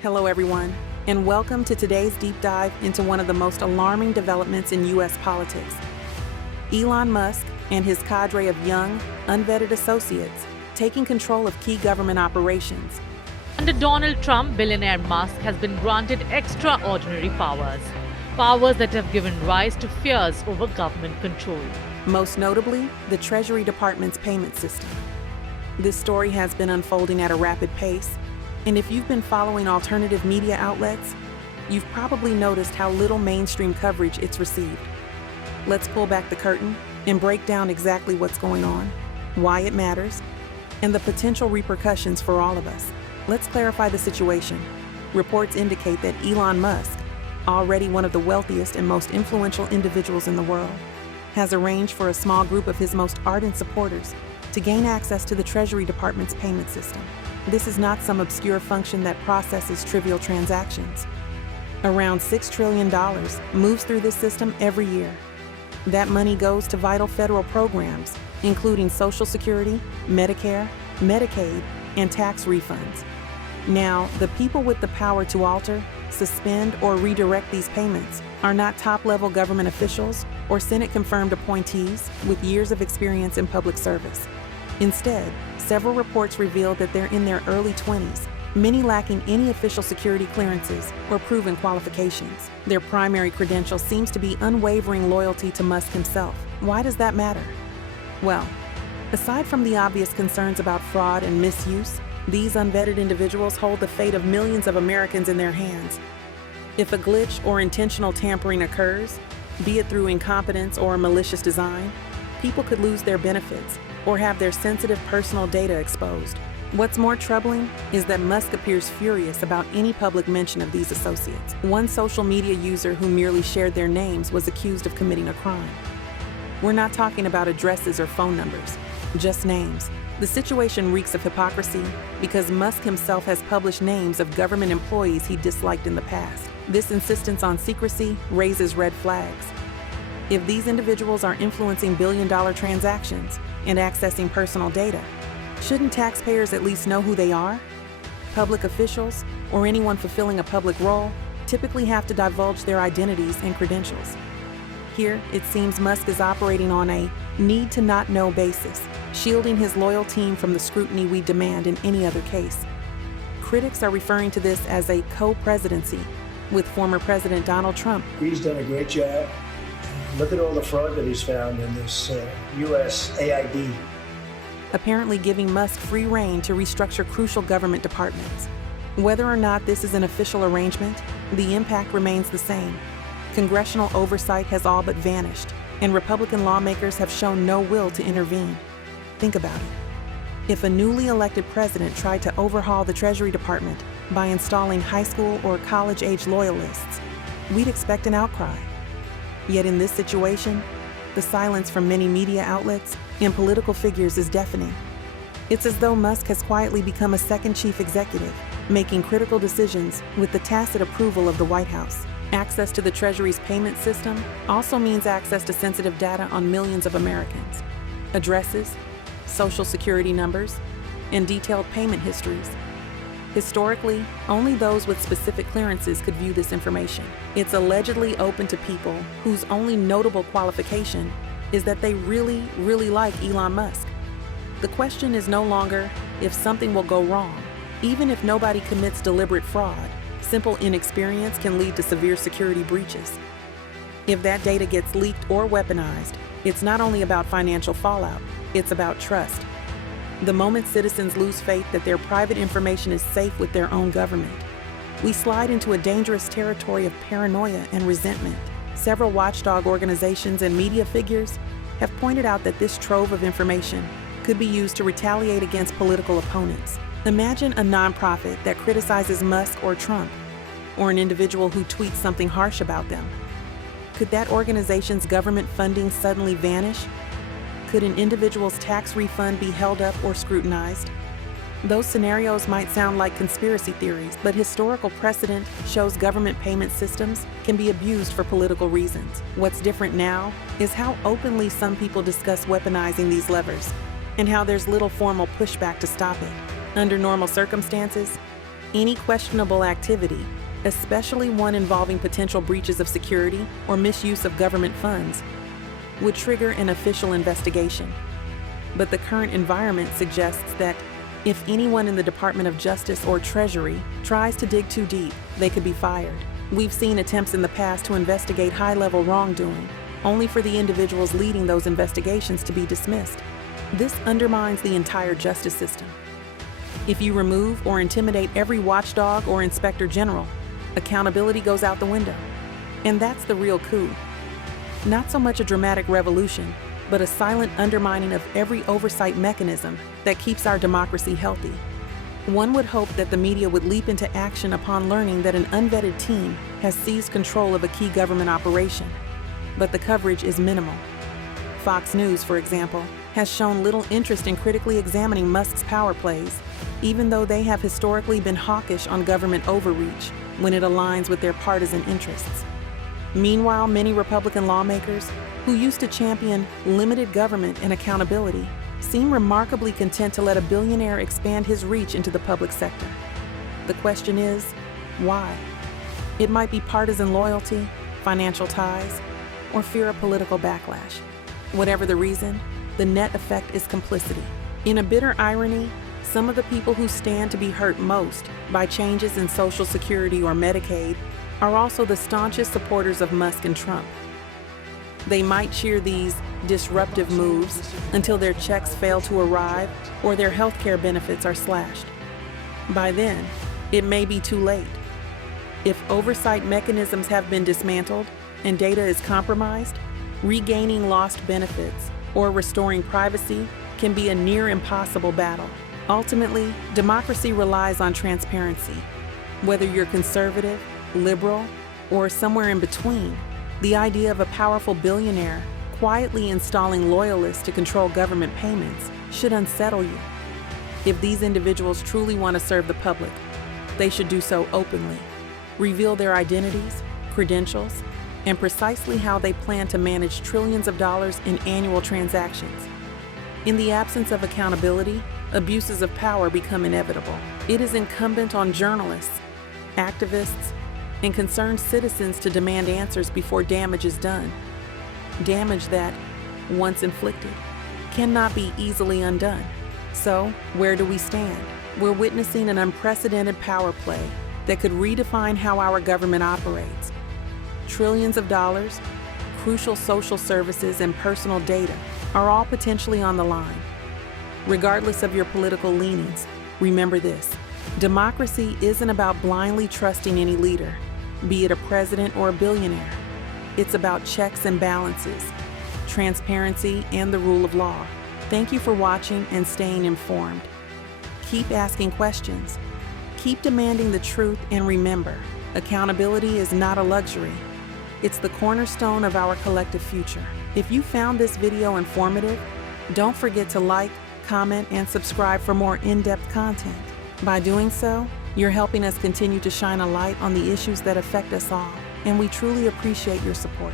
Hello, everyone, and welcome to today's deep dive into one of the most alarming developments in U.S. politics. Elon Musk and his cadre of young, unvetted associates taking control of key government operations. Under Donald Trump, billionaire Musk has been granted extraordinary powers. Powers that have given rise to fears over government control. Most notably, the Treasury Department's payment system. This story has been unfolding at a rapid pace, and if you've been following alternative media outlets, you've probably noticed how little mainstream coverage it's received. Let's pull back the curtain and break down exactly what's going on, why it matters, and the potential repercussions for all of us. Let's clarify the situation. Reports indicate that Elon Musk, already one of the wealthiest and most influential individuals in the world, has arranged for a small group of his most ardent supporters to gain access to the Treasury Department's payment system. This is not some obscure function that processes trivial transactions. Around $6 trillion moves through this system every year. That money goes to vital federal programs, including Social Security, Medicare, Medicaid, and tax refunds. Now, the people with the power to alter, suspend, or redirect these payments are not top-level government officials or Senate-confirmed appointees with years of experience in public service. Instead, several reports reveal that they're in their early 20s, many lacking any official security clearances or proven qualifications. Their primary credential seems to be unwavering loyalty to Musk himself. Why does that matter? Well, aside from the obvious concerns about fraud and misuse, these unvetted individuals hold the fate of millions of Americans in their hands. If a glitch or intentional tampering occurs, be it through incompetence or malicious design, people could lose their benefits or have their sensitive personal data exposed. What's more troubling is that Musk appears furious about any public mention of these associates. One social media user who merely shared their names was accused of committing a crime. We're not talking about addresses or phone numbers, just names. The situation reeks of hypocrisy because Musk himself has published names of government employees he disliked in the past. This insistence on secrecy raises red flags. If these individuals are influencing billion-dollar transactions and accessing personal data, shouldn't taxpayers at least know who they are? Public officials, or anyone fulfilling a public role, typically have to divulge their identities and credentials. Here, it seems Musk is operating on a need-to-not-know basis, shielding his loyal team from the scrutiny we demand in any other case. Critics are referring to this as a co-presidency with former President Donald Trump. He's done a great job. Look at all the fraud that he's found in this U.S. AID. Apparently giving Musk free rein to restructure crucial government departments. Whether or not this is an official arrangement, the impact remains the same. Congressional oversight has all but vanished, and Republican lawmakers have shown no will to intervene. Think about it. If a newly elected president tried to overhaul the Treasury Department by installing high school or college-age loyalists, we'd expect an outcry. Yet in this situation, the silence from many media outlets and political figures is deafening. It's as though Musk has quietly become a second chief executive, making critical decisions with the tacit approval of the White House. Access to the Treasury's payment system also means access to sensitive data on millions of Americans. Addresses, social security numbers, and detailed payment histories. Historically, only those with specific clearances could view this information. It's allegedly open to people whose only notable qualification is that they really like Elon Musk. The question is no longer if something will go wrong. Even if nobody commits deliberate fraud, simple inexperience can lead to severe security breaches. If that data gets leaked or weaponized, it's not only about financial fallout, it's about trust. The moment citizens lose faith that their private information is safe with their own government, we slide into a dangerous territory of paranoia and resentment. Several watchdog organizations and media figures have pointed out that this trove of information could be used to retaliate against political opponents. Imagine a nonprofit that criticizes Musk or Trump, or an individual who tweets something harsh about them. Could that organization's government funding suddenly vanish? Could an individual's tax refund be held up or scrutinized? Those scenarios might sound like conspiracy theories, but historical precedent shows government payment systems can be abused for political reasons. What's different now is how openly some people discuss weaponizing these levers, and how there's little formal pushback to stop it. Under normal circumstances, Any questionable activity, especially one involving potential breaches of security or misuse of government funds, would trigger an official investigation. But the current environment suggests that if anyone in the Department of Justice or Treasury tries to dig too deep, they could be fired. We've seen attempts in the past to investigate high-level wrongdoing, only for the individuals leading those investigations to be dismissed. This undermines the entire justice system. If you remove or intimidate every watchdog or inspector general, accountability goes out the window. And that's the real coup. Not so much a dramatic revolution, but a silent undermining of every oversight mechanism that keeps our democracy healthy. One would hope that the media would leap into action upon learning that an unvetted team has seized control of a key government operation, but the coverage is minimal. Fox News, for example, has shown little interest in critically examining Musk's power plays, even though they have historically been hawkish on government overreach when it aligns with their partisan interests. Meanwhile, many Republican lawmakers who used to champion limited government and accountability seem remarkably content to let a billionaire expand his reach into the public sector. The question is, why? It might be partisan loyalty, financial ties, or fear of political backlash. Whatever the reason, the net effect is complicity. In a bitter irony, some of the people who stand to be hurt most by changes in Social Security or Medicaid are also the staunchest supporters of Musk and Trump. They might cheer these disruptive moves until their checks fail to arrive or their healthcare benefits are slashed. By then, it may be too late. If oversight mechanisms have been dismantled and data is compromised, regaining lost benefits or restoring privacy can be a near impossible battle. Ultimately, democracy relies on transparency. Whether you're conservative, liberal, or somewhere in between, the idea of a powerful billionaire quietly installing loyalists to control government payments should unsettle you. If these individuals truly want to serve the public, they should do so openly, reveal their identities, credentials, and precisely how they plan to manage trillions of dollars in annual transactions. In the absence of accountability, abuses of power become inevitable. It is incumbent on journalists, activists, and concerned citizens to demand answers before damage is done. Damage that, once inflicted, cannot be easily undone. So, where do we stand? We're witnessing an unprecedented power play that could redefine how our government operates. Trillions of dollars, crucial social services, and personal data are all potentially on the line. Regardless of your political leanings, remember this: democracy isn't about blindly trusting any leader, be it a president or a billionaire. It's about checks and balances, transparency, and the rule of law. Thank you for watching and staying informed. Keep asking questions, keep demanding the truth, and remember, accountability is not a luxury. It's the cornerstone of our collective future. If you found this video informative, don't forget to like, comment, and subscribe for more in-depth content. By doing so, you're helping us continue to shine a light on the issues that affect us all, and we truly appreciate your support.